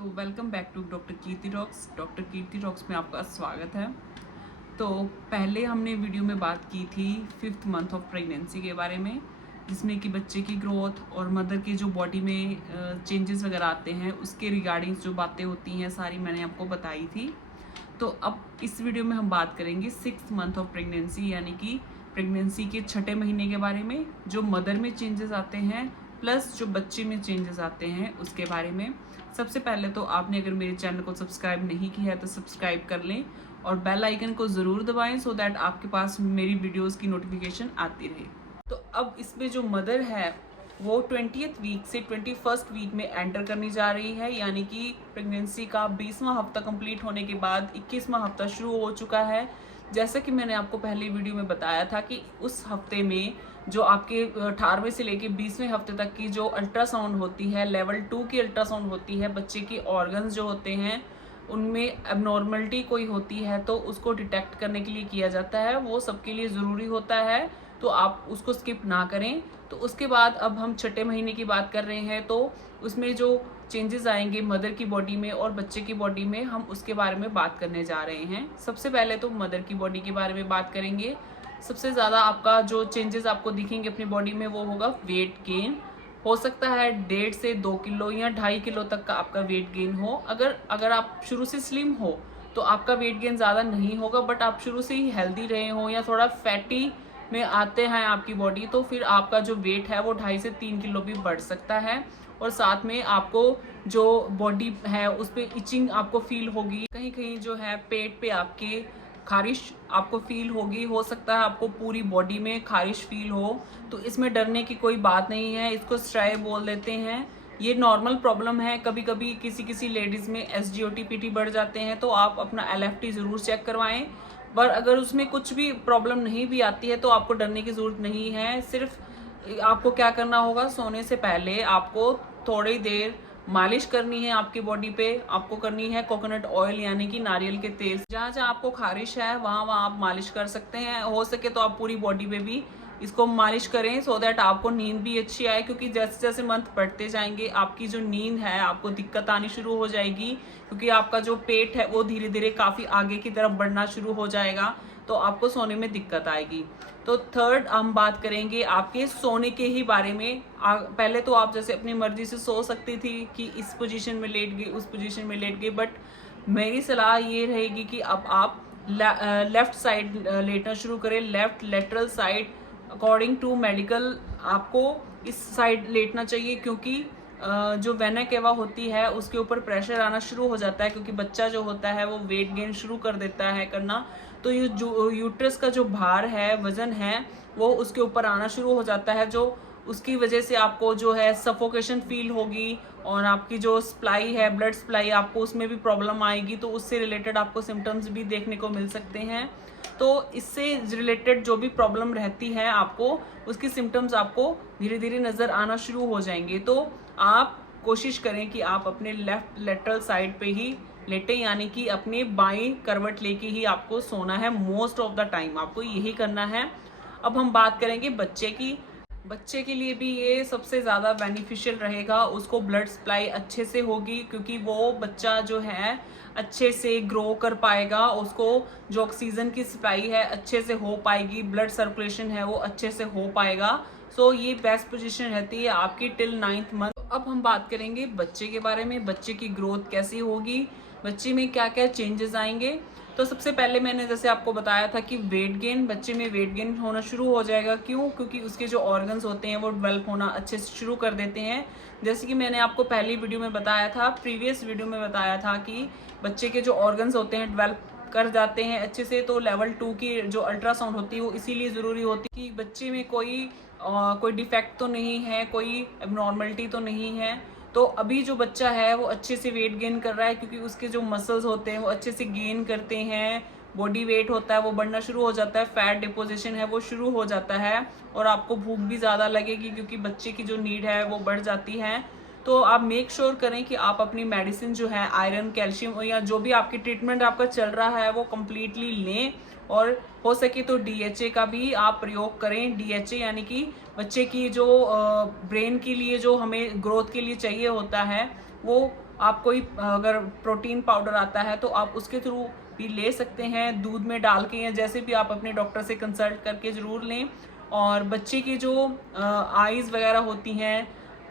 तो welcome back to doctor Kirti rocks. Doctor Kirti rocks में आपका स्वागत है। तो पहले हमने वीडियो में बात की थी 5th मंथ ऑफ प्रेगनेंसी के बारे में, जिसमें कि बच्चे की ग्रोथ और मदर की जो बॉडी में चेंजेस वगैरह आते हैं उसके रिगार्डिंग जो बातें होती हैं सारी मैंने आपको बताई थी। तो अब इस वीडियो में हम बात करेंगे 6th मंथ ऑफ प्रेगनेंसी यानी कि प्रेगनेंसी के छठे महीने के बारे में, जो मदर में चेंजेस आते हैं प्लस जो बच्चे में चेंजेस आते हैं उसके बारे में। सबसे पहले तो आपने अगर मेरे चैनल को सब्सक्राइब नहीं किया है तो सब्सक्राइब कर लें और बेल आइकन को ज़रूर दबाएं सो दैट आपके पास मेरी वीडियोस की नोटिफिकेशन आती रहे। तो अब इसमें जो मदर है वो 20th वीक से 21st वीक में एंटर करनी जा रही है, यानी कि प्रेगनेंसी का 20वां हफ्ता कंप्लीट होने के बाद 21वां हफ्ता शुरू हो चुका है। जैसा कि मैंने आपको पहले वीडियो में बताया था कि उस हफ्ते में जो आपके 18वें से लेके 20वें हफ्ते तक की जो अल्ट्रासाउंड होती है, लेवल 2 की अल्ट्रासाउंड होती है, बच्चे की ऑर्गन्स जो होते हैं उनमें एबनॉर्मलिटी कोई होती है तो उसको डिटेक्ट करने के लिए किया जाता है। वो सबके लिए ज़रूरी होता है, तो आप उसको स्किप ना करें। तो उसके बाद अब हम छठे महीने की बात कर रहे हैं, तो उसमें जो चेंजेस आएंगे मदर की बॉडी में और बच्चे की बॉडी में, हम उसके बारे में बात करने जा रहे हैं। सबसे पहले तो मदर की बॉडी के बारे में बात करेंगे। सबसे ज़्यादा आपका जो चेंजेस आपको दिखेंगे अपनी बॉडी में वो होगा वेट गेन। हो सकता है 1.5 से 2 किलो या 2.5 किलो तक का आपका वेट गेन हो। अगर आप शुरू से स्लिम हो तो आपका वेट गेन ज़्यादा नहीं होगा, बट आप शुरू से ही हेल्दी रहे हो या थोड़ा फैटी में आते हैं आपकी बॉडी, तो फिर आपका जो वेट है वो 2.5 से 3 किलो भी बढ़ सकता है। और साथ में आपको जो बॉडी है उस पर इचिंग आपको फील होगी, कहीं कहीं जो है पेट पे आपके खारिश आपको फील होगी। हो सकता है आपको पूरी बॉडी में खारिश फील हो, तो इसमें डरने की कोई बात नहीं है। इसको स्ट्राई बोल देते हैं, ये नॉर्मल प्रॉब्लम है। कभी कभी किसी लेडीज़ में SGOT PT बढ़ जाते हैं, तो आप अपना LFT ज़रूर चेक करवाएं। पर अगर उसमें कुछ भी प्रॉब्लम नहीं भी आती है तो आपको डरने की ज़रूरत नहीं है। सिर्फ आपको क्या करना होगा, सोने से पहले आपको थोड़ी देर मालिश करनी है आपकी बॉडी पे। आपको करनी है कोकोनट ऑयल यानी कि नारियल के तेल। जहाँ जहाँ आपको खारिश है वहाँ वहाँ आप मालिश कर सकते हैं। हो सके तो आप पूरी बॉडी पे भी इसको मालिश करें सो दैट आपको नींद भी अच्छी आए, क्योंकि जैसे जैसे मंथ बढ़ते जाएंगे आपकी जो नींद है आपको दिक्कत आनी शुरू हो जाएगी, क्योंकि आपका जो पेट है वो धीरे धीरे काफ़ी आगे की तरफ बढ़ना शुरू हो जाएगा, तो आपको सोने में दिक्कत आएगी। तो थर्ड हम बात करेंगे आपके सोने के ही बारे में। पहले तो आप जैसे अपनी मर्जी से सो सकती थी कि इस पोजीशन में लेट गई उस पोजीशन में लेट गई, बट मेरी सलाह ये रहेगी कि अब आप लेफ्ट साइड लेटना शुरू करें। Left lateral side according to medical आपको इस साइड लेटना चाहिए, क्योंकि जो वेना केवा होती है उसके ऊपर प्रेशर आना शुरू हो जाता है, क्योंकि बच्चा जो होता है वो वेट गेन शुरू कर देता है करना। तो ये जो यूट्रस का जो भार है, वजन है, वो उसके ऊपर आना शुरू हो जाता है, जो उसकी वजह से आपको जो है सफोकेशन फील होगी और आपकी जो सप्लाई है ब्लड सप्लाई आपको उसमें भी प्रॉब्लम आएगी। तो उससे रिलेटेड आपको सिम्टम्स भी देखने को मिल सकते हैं। तो इससे रिलेटेड जो भी प्रॉब्लम रहती है आपको उसकी सिम्टम्स आपको धीरे धीरे नज़र आना शुरू हो जाएंगे। तो आप कोशिश करें कि आप अपने लेफ्ट लेटरल साइड पे ही लेटे, यानी कि अपनी बाईं करवट लेके ही आपको सोना है। मोस्ट ऑफ द टाइम आपको यही करना है। अब हम बात करेंगे बच्चे की। बच्चे के लिए भी ये सबसे ज़्यादा बेनिफिशियल रहेगा। उसको ब्लड सप्लाई अच्छे से होगी, क्योंकि वो बच्चा जो है अच्छे से ग्रो कर पाएगा। उसको जो ऑक्सीजन की सप्लाई है अच्छे से हो पाएगी, ब्लड सर्कुलेशन है वो अच्छे से हो पाएगा। सो ये बेस्ट पोजीशन रहती है आपकी टिल 9th मंथ। अब हम बात करेंगे बच्चे के बारे में। बच्चे की ग्रोथ कैसी होगी, बच्चे में क्या क्या चेंजेस आएंगे। तो सबसे पहले मैंने जैसे आपको बताया था कि वेट गेन, बच्चे में वेट गेन होना शुरू हो जाएगा। क्यों? क्योंकि उसके जो ऑर्गन्स होते हैं वो डेवलप होना अच्छे से शुरू कर देते हैं। जैसे कि मैंने आपको पहली वीडियो में बताया था, प्रीवियस वीडियो में बताया था कि बच्चे के जो ऑर्गन्स होते हैं डेवलप कर जाते हैं अच्छे से। तो लेवल 2 की जो अल्ट्रासाउंड होती है वो इसीलिए ज़रूरी होती है कि बच्चे में कोई डिफेक्ट तो नहीं है, कोई एबनॉर्मलिटी तो नहीं है। तो अभी जो बच्चा है वो अच्छे से वेट गेन कर रहा है, क्योंकि उसके जो मसल्स होते हैं वो अच्छे से गेन करते हैं, बॉडी वेट होता है वो बढ़ना शुरू हो जाता है, फैट डिपोजिशन है वो शुरू हो जाता है, और आपको भूख भी ज़्यादा लगेगी क्योंकि बच्चे की जो नीड है वो बढ़ जाती है। तो आप मेक श्योर करें कि आप अपनी मेडिसिन जो है आयरन, कैल्शियम या जो भी आपकी ट्रीटमेंट आपका चल रहा है वो कम्प्लीटली लें, और हो सके तो DHA का भी आप प्रयोग करें। DHA यानी कि बच्चे की जो ब्रेन के लिए जो हमें ग्रोथ के लिए चाहिए होता है वो आप कोई अगर प्रोटीन पाउडर आता है तो आप उसके थ्रू भी ले सकते हैं, दूध में डाल के, या जैसे भी आप अपने डॉक्टर से कंसल्ट करके ज़रूर लें। और बच्चे की जो आईज़ वगैरह होती हैं,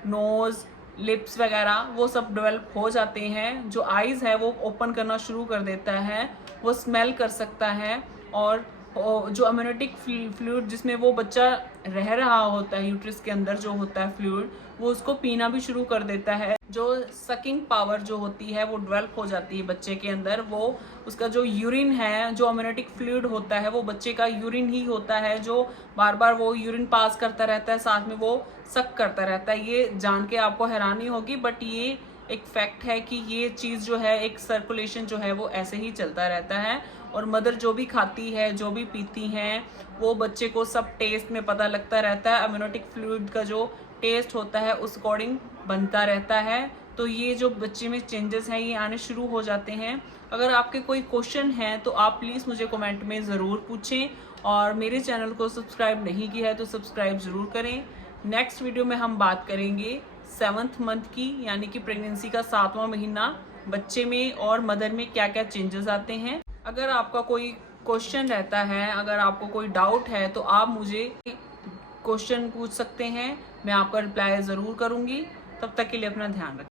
नोज़, लिप्स वगैरह, वो सब डेवलप हो जाते हैं। जो आईज़ है वो ओपन करना शुरू कर देता है, वो स्मेल कर सकता है, और जो अम्यूनिटिक फ्लूइड जिसमें वो बच्चा रह रहा होता है, यूट्रस के अंदर जो होता है फ्लूइड, वो उसको पीना भी शुरू कर देता है। जो सकिंग पावर जो होती है वो डेवलप हो जाती है बच्चे के अंदर। वो उसका जो यूरिन है, जो अम्यूनिटिक फ्लूइड होता है, वो बच्चे का यूरिन ही होता है, जो बार बार वो यूरिन पास करता रहता है, साथ में वो सक करता रहता है। ये जान के आपको हैरानी होगी, बट ये एक फैक्ट है कि ये चीज़ जो है, एक सर्कुलेशन जो है वो ऐसे ही चलता रहता है। और मदर जो भी खाती है, जो भी पीती हैं, वो बच्चे को सब टेस्ट में पता लगता रहता है। अम्यूनिटिक फ्लूइड का जो टेस्ट होता है उस अकॉर्डिंग बनता रहता है। तो ये जो बच्चे में चेंजेस हैं ये आने शुरू हो जाते हैं। अगर आपके कोई क्वेश्चन हैं तो आप प्लीज़ मुझे कमेंट में ज़रूर पूछें, और मेरे चैनल को सब्सक्राइब नहीं किया है तो सब्सक्राइब ज़रूर करें। नेक्स्ट वीडियो में हम बात करेंगे 7th मंथ की, यानी कि प्रेगनेंसी का 7वां महीना, बच्चे में और मदर में क्या क्या चेंजेस आते हैं। अगर आपका कोई क्वेश्चन रहता है, अगर आपको कोई डाउट है, तो आप मुझे क्वेश्चन पूछ सकते हैं, मैं आपका रिप्लाई ज़रूर करूँगी। तब तक के लिए अपना ध्यान रखें।